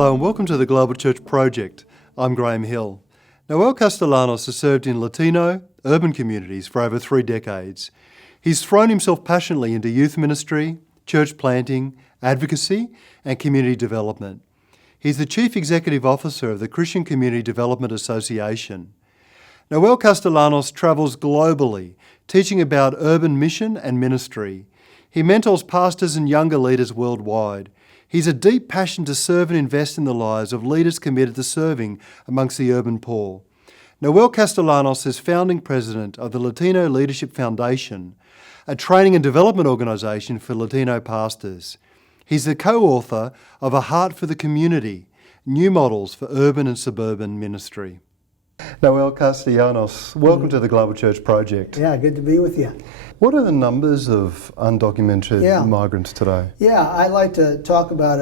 Hello and welcome to the Global Church Project. I'm Graham Hill. Noel Castellanos has served in Latino, urban communities for over 3 decades. He's thrown himself passionately into youth ministry, church planting, advocacy and community development. He's the Chief Executive Officer of the Christian Community Development Association. Noel Castellanos travels globally, teaching about urban mission and ministry. He mentors pastors and younger leaders worldwide. He's a deep passion to serve and invest in the lives of leaders committed to serving amongst the urban poor. Noel Castellanos is founding president of the Latino Leadership Foundation, a training and development organisation for Latino pastors. He's the co-author of A Heart for the Community, New Models for Urban and Suburban Ministry. Noel Castellanos, welcome to the Global Church Project. Yeah, good to be with you. What are the numbers of undocumented migrants today? Yeah, I like to talk about,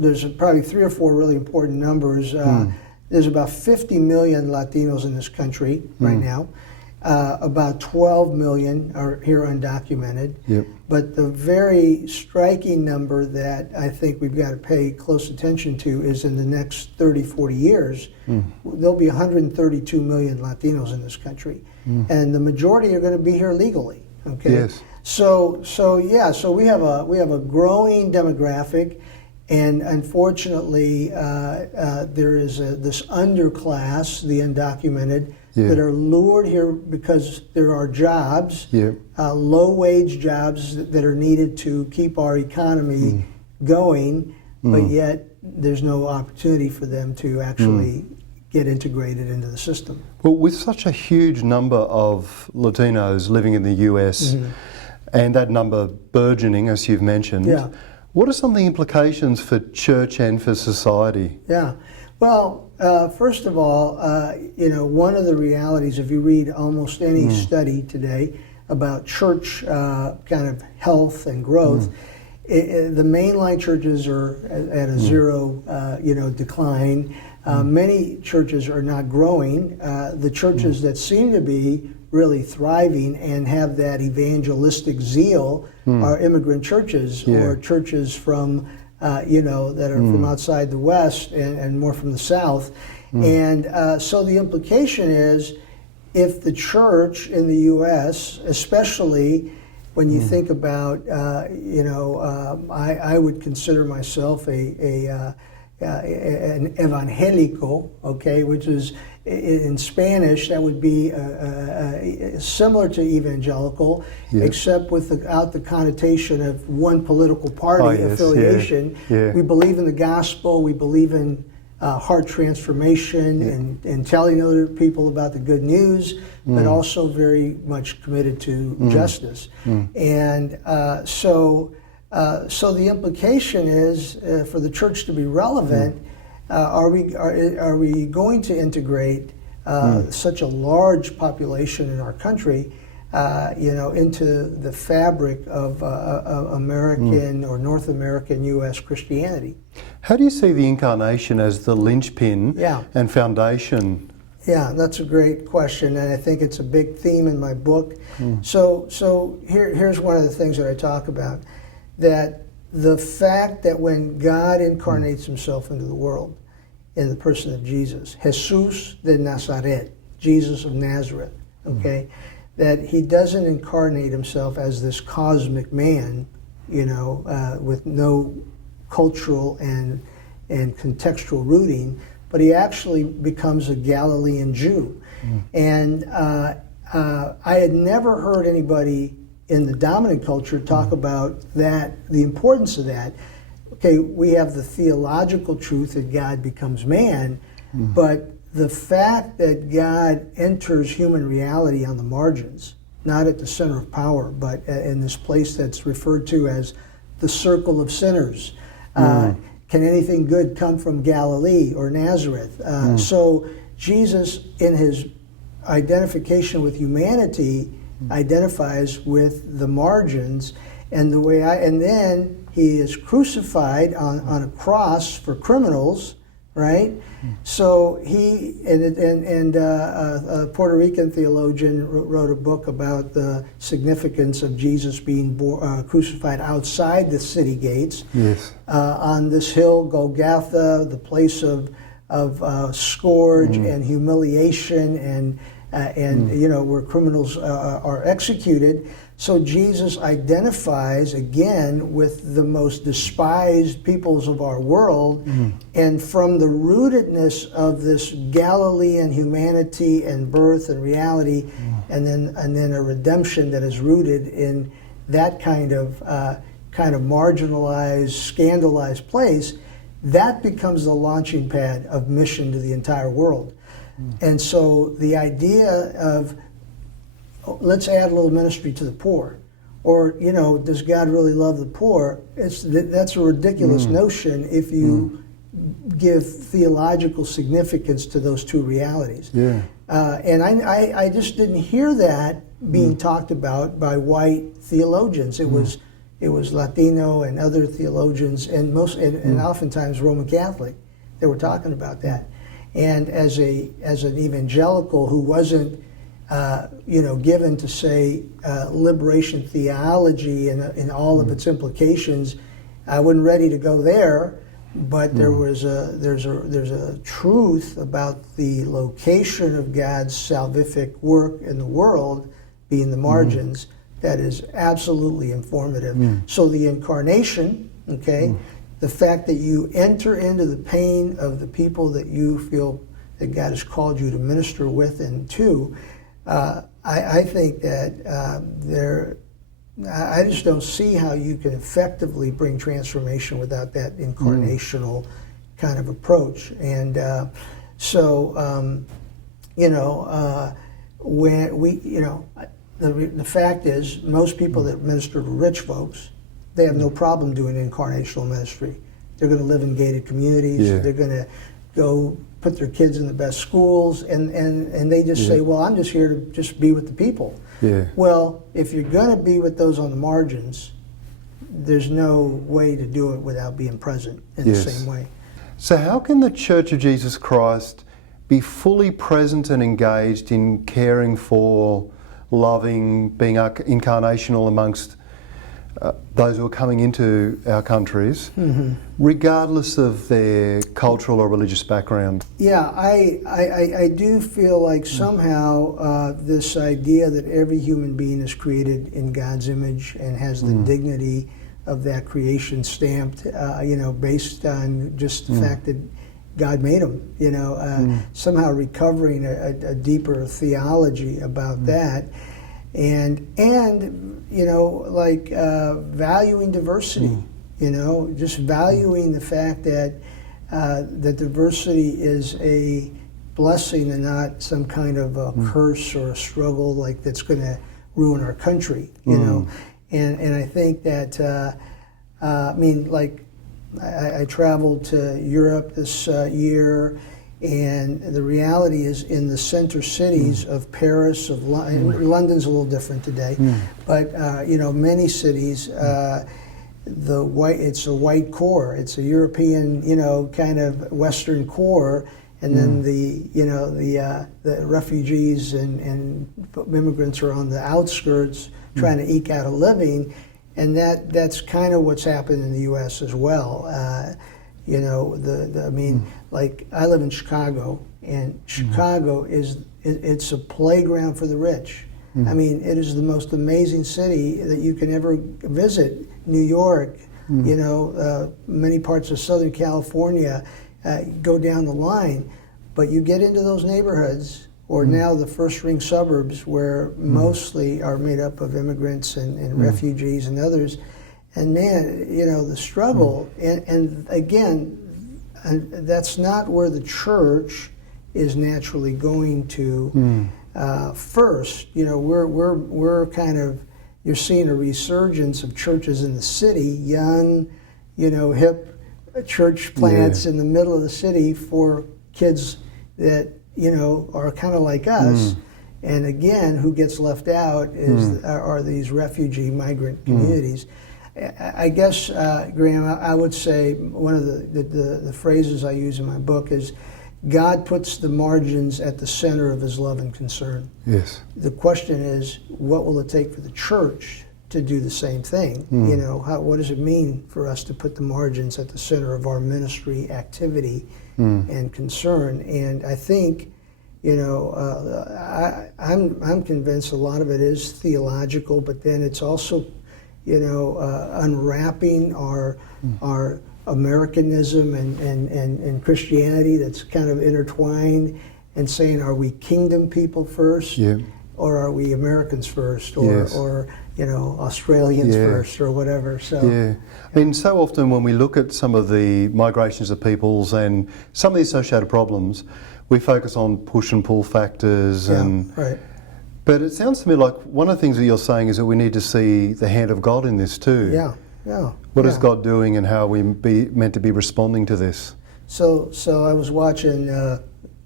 there's probably 3 or 4 really important numbers. There's about 50 million Latinos in this country right now. About 12 million are here undocumented. Yep. But the very striking number that I think we've got to pay close attention to is in the next 30, 40 years, there'll be 132 million Latinos in this country. And the majority are going to be here legally. Okay. Yes. So we have a growing demographic, and unfortunately, there is this underclass, the undocumented, that are lured here because there are jobs, low-wage jobs that are needed to keep our economy going, but yet there's no opportunity for them to actually get integrated into the system. Well, with such a huge number of Latinos living in the US and that number burgeoning, as you've mentioned, what are some of the implications for church and for society? Yeah. Well, first of all, one of the realities, if you read almost any study today about church kind of health and growth, the mainline churches are at a zero, decline. Many churches are not growing. The churches that seem to be really thriving and have that evangelistic zeal are immigrant churches or churches from that are from outside the West and more from the South. And so the implication is, if the church in the U.S., especially when you think about, I would consider myself an evangelico, okay, which is, in Spanish, that would be similar to evangelical, except without the connotation of one political party affiliation. We believe in the gospel, we believe in heart transformation and telling other people about the good news, but also very much committed to justice. And so the implication is, for the church to be relevant, are we going to integrate such a large population in our country, into the fabric of American or North American U.S. Christianity? How do you see the Incarnation as the linchpin and foundation? Yeah, that's a great question, and I think it's a big theme in my book. So here's one of the things that I talk about, that the fact that when God incarnates himself into the world in the person of Jesus, Jesus de Nazaret, Jesus of Nazareth, okay, that he doesn't incarnate himself as this cosmic man, with no cultural and contextual rooting, but he actually becomes a Galilean Jew. And I had never heard anybody in the dominant culture talk about that, the importance of that. Okay, we have the theological truth that God becomes man, but the fact that God enters human reality on the margins, not at the center of power, but in this place that's referred to as the circle of sinners. Can anything good come from Galilee or Nazareth? So Jesus, in his identification with humanity, identifies with the margins, and then he is crucified on a cross for criminals, right? So he and a Puerto Rican theologian wrote a book about the significance of Jesus being crucified outside the city gates, Yes. on this hill, Golgotha, the place of scourge and humiliation, and you know, where criminals are executed. So Jesus identifies again with the most despised peoples of our world, and from the rootedness of this Galilean humanity and birth and reality, and then a redemption that is rooted in that kind of marginalized, scandalized place, that becomes the launching pad of mission to the entire world. And so the idea of, let's add a little ministry to the poor, or, you know, does God really love the poor? That's a ridiculous notion if you give theological significance to those two realities. Yeah. And I just didn't hear that being talked about by white theologians. It was Latino and other theologians, and oftentimes Roman Catholic, that were talking about that. And as an evangelical who wasn't given to say liberation theology and all of its implications, I wasn't ready to go there. But there's a truth about the location of God's salvific work in the world, being the margins, that is absolutely informative. So the Incarnation, okay, the fact that you enter into the pain of the people that you feel that God has called you to minister with and to, I think that I just don't see how you can effectively bring transformation without that incarnational kind of approach. And when the fact is, most people that minister to rich folks, they have no problem doing incarnational ministry. They're going to live in gated communities. Yeah. They're going to go put their kids in the best schools, and they just say, well, I'm just here to just be with the people. Yeah. Well, if you're going to be with those on the margins, there's no way to do it without being present in the same way. So how can the Church of Jesus Christ be fully present and engaged in caring for, loving, being incarnational amongst those who are coming into our countries, regardless of their cultural or religious background? Yeah, I do feel like somehow this idea that every human being is created in God's image and has the dignity of that creation stamped, based on just the fact that God made them, somehow recovering a deeper theology about that. And valuing diversity, just valuing the fact that that diversity is a blessing and not some kind of a curse or a struggle that's going to ruin our country, And I think that I traveled to Europe this year. And the reality is, in the center cities of Paris, of London's a little different today, but many cities, it's a white core. It's a European, kind of Western core, and then the refugees and immigrants are on the outskirts trying to eke out a living, and that's kind of what's happened in the U.S. as well. I live in Chicago, and Chicago it's a playground for the rich. I mean, it is the most amazing city that you can ever visit. New York, many parts of Southern California, go down the line, but you get into those neighborhoods, or now the first ring suburbs, where mostly are made up of immigrants and refugees and others. And man, the struggle, and again, that's not where the church is naturally going to first. We're kind of, you're seeing a resurgence of churches in the city, young, hip church plants in the middle of the city for kids that, are kind of like us. And again, who gets left out are these refugee migrant communities. I guess, Graham, I would say one of the phrases I use in my book is, God puts the margins at the center of his love and concern. Yes. The question is, what will it take for the church to do the same thing? You know, what does it mean for us to put the margins at the center of our ministry activity and concern? And I think, you know, I'm convinced a lot of it is theological, but then it's also, you know, unwrapping our Americanism and Christianity that's kind of intertwined, and saying, are we kingdom people first, or are we Americans first, or you know, Australians first, or whatever? So I mean, so often when we look at some of the migrations of peoples and some of the associated problems, we focus on push and pull factors, but it sounds to me like one of the things that you're saying is that we need to see the hand of God in this too. What is God doing, and how are we meant to be responding to this? So I was watching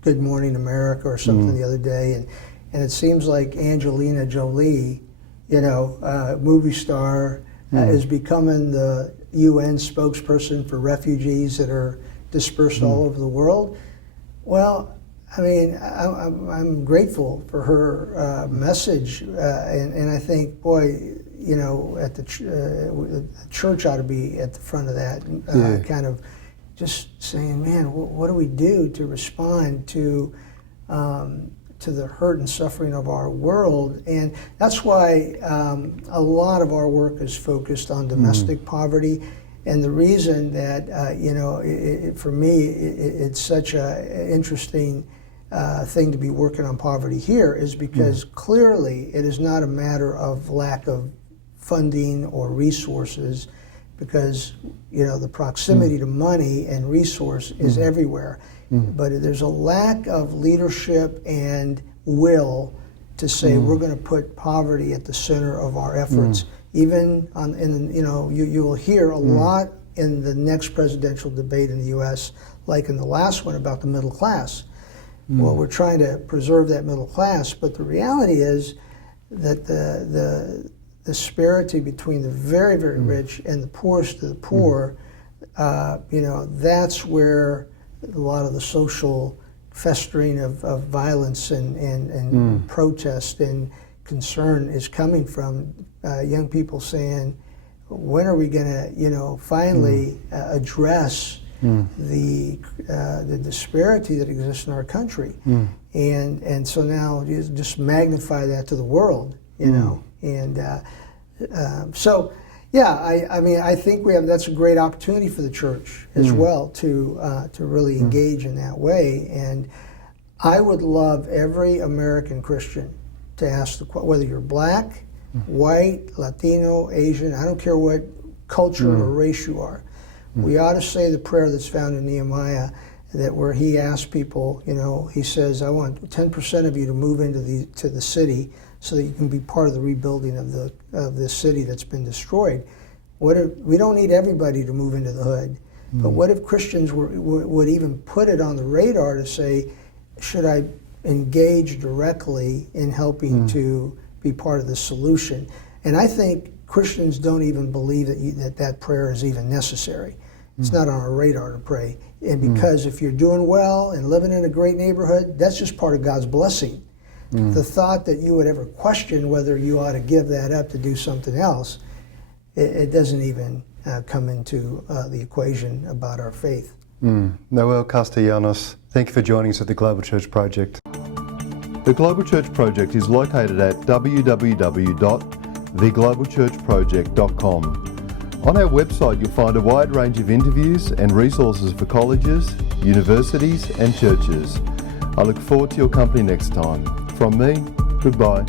Good Morning America or something the other day, and it seems like Angelina Jolie, you know, movie star, is becoming the UN spokesperson for refugees that are dispersed all over the world. Well, I mean, I'm grateful for her message, and I think, boy, you know, at the church ought to be at the front of that, kind of just saying, man, what do we do to respond to the hurt and suffering of our world? And that's why a lot of our work is focused on domestic poverty. And the reason that, you know, for me, it's such an interesting thing to be working on poverty here is because clearly it is not a matter of lack of funding or resources, because, you know, the proximity to money and resource is everywhere. But there's a lack of leadership and will to say we're going to put poverty at the center of our efforts. Even you know, you will hear a lot in the next presidential debate in the U.S., like in the last one about the middle class. Well, we're trying to preserve that middle class, but the reality is that the disparity between the very, very rich and the poorest of the poor, you know, that's where a lot of the social festering of violence and protest and concern is coming from. Young people saying, when are we going to, you know, finally address the disparity that exists in our country? And so now you just magnify that to the world, you know. And so, yeah, I mean, I think that's a great opportunity for the church as well to really engage in that way. And I would love every American Christian to ask whether you're black, white, Latino, Asian, I don't care what culture or race you are. We ought to say the prayer that's found in Nehemiah, that where he asks people, you know, he says, I want 10% of you to move into the city so that you can be part of the rebuilding of this city that's been destroyed. We don't need everybody to move into the hood, but what if Christians would even put it on the radar to say, should I engage directly in helping to be part of the solution? And I think Christians don't even believe that prayer is even necessary. It's not on our radar to pray. And because if you're doing well and living in a great neighborhood, that's just part of God's blessing. The thought that you would ever question whether you ought to give that up to do something else, it doesn't even come into the equation about our faith. Noel Castellanos, thank you for joining us at the Global Church Project. The Global Church Project is located at www.theglobalchurchproject.com. On our website, you'll find a wide range of interviews and resources for colleges, universities, and churches. I look forward to your company next time. From me, goodbye.